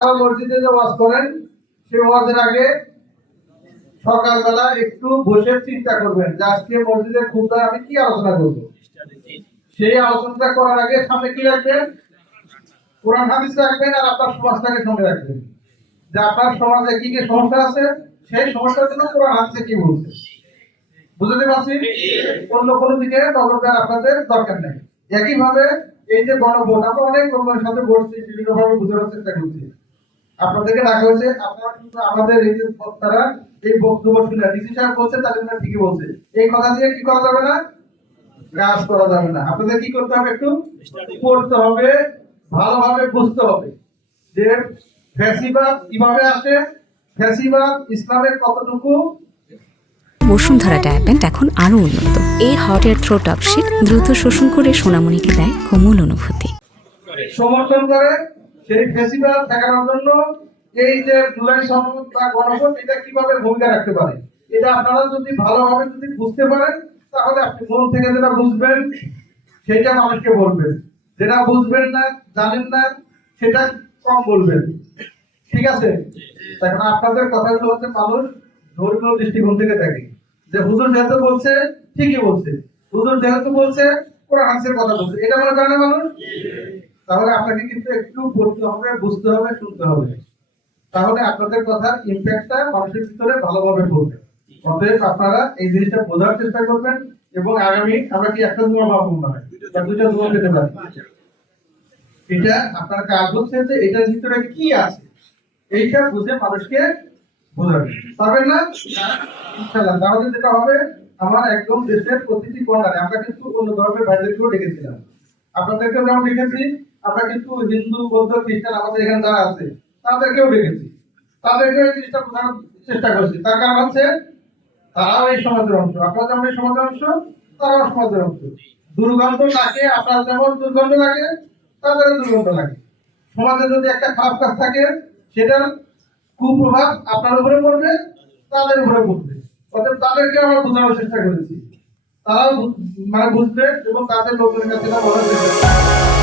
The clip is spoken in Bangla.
মসজিদে যে ওয়াজ করেন সেই ওয়াজের আগে সকালবেলা একটু বসে চিন্তা করবেন যে আজকে মসজিদের খুতবায় আমি কি আলোচনা করব। সেই আলোচনাটা করার আগে সামনে কি রাখবেন? কোরআন হাদিস রাখবেন আর আপনার সমাজটাকে সামনে রাখবেন, যে আপনার সমাজে কি কি সমস্যা আছে, সেই সমস্যার জন্য কোরআন হাদিসে কি বলছে। বুঝতে পারছি? অন্য কোনো দিকে নজর দেওয়ার আপনাদের দরকার নেই। একইভাবে এই যে গণভোট, আমরা অনেক লোকের সাথে বসছি, বিভিন্নভাবে বোঝানোর চেষ্টা করছি। আপনাদেরকে ডাকা হয়েছে, আপনারা কিন্তু আমাদের এই যে বক্তারা এই বক্তব্য শুনে ডিসি সাহেব বলছে তাদের না ঠিকই বলছে, এই কথা দিয়ে কি করা যাবে না, গ্রাস করা যাবে না। আপনাদের কি করতে হবে? একটু পড়তে হবে, ভালোভাবে বুঝতে হবে যে ফ্যাসিবাদ কিভাবে আসে, ফ্যাসিবাদ ইসলামের কতটুকু। বসুন্ধরা ডায়াপেন্ট এখন আরো উন্নত। এই হট এয়ার থ্রো টপশিট দ্রুত শোষণ করে সোনামণিকে দেয় কোমল অনুভূতি। সমর্থন করে সেই ফ্যাসিবাদ ঠেকানোর জন্য এই যে জুলাই সনদ বা গণভোট, এটা কিভাবে ভূমিকা রাখতে পারে, এটা আপনারা যদি ভালোভাবে যদি বুঝতে পারেন, তাহলে আপনি মন থেকে যেটা বুঝবেন সেটা মানুষকে বলবেন, যেটা বুঝবেন না, জানেন না, সেটা কম বলবেন। ঠিক আছে? এখন আপনাদের কথাগুলো হচ্ছে মানুষ ধর্মীয় দৃষ্টিকোণ থেকে দেখে, যে হুজুর যেহেতু বলছে ঠিকই বলছে, হুজুর যেহেতু বলছে কোরআন হাদিসের কথা বলছে, এটা মনে করে না মানুষ। তাহলে আপনাকে কিন্তু একটু পড়তে হবে, বুঝতে হবে, শুনতে হবে, তাহলে আপনাদের কথার ইম্প্যাক্টটা মানুষের ভিতরে ভালোভাবে পড়বে। অতএব আপনারা এই জিনিসটা বোঝার চেষ্টা করবেন, এবং আগামী আমরা কি একটা জুমা পাবো না, দুইটা জুমা পেতে পারি। এটা আপনার কাজ হচ্ছে যে এটার ভিতরে কি আছে এইটা বুঝে মানুষকে বোঝাবেন, পারবেন না ইনশাআল্লাহ। তাহলে যেটা হবে, আমার একদম দেশের প্রতিটি কর্নারে আমরা কিন্তু অন্য ধর্মের ভাইদেরকেও ডেকেছিলাম, আপনাদেরকেও যেমন ডেকেছি, আমরা কিন্তু হিন্দু, বৌদ্ধ, খ্রিস্টান আমাদের এখানে যারা আছে তাদেরকেও ডেকেছি, তাদেরকে এই জিনিসটা বোঝানোর চেষ্টা করেছি। তার কারণ হচ্ছে তারাও এই সমাজের অংশ, আপনারা যেমন এই সমাজের অংশ, তারাও সমাজের অংশ। দুর্গন্ধ লাগে, আপনার যেমন দুর্গন্ধ লাগে তাদেরও দুর্গন্ধ লাগে। সমাজে যদি একটা খারাপ কাজ থাকে, সেটার কুপ্রভাব আপনার উপরে পড়বে, তাদের উপরে পড়বে। অর্থাৎ তাদেরকে আমরা বোঝানোর চেষ্টা করেছি, তারাও মানে বুঝবে এবং তাদের লোকের কাছে বলার চেষ্টা করবে।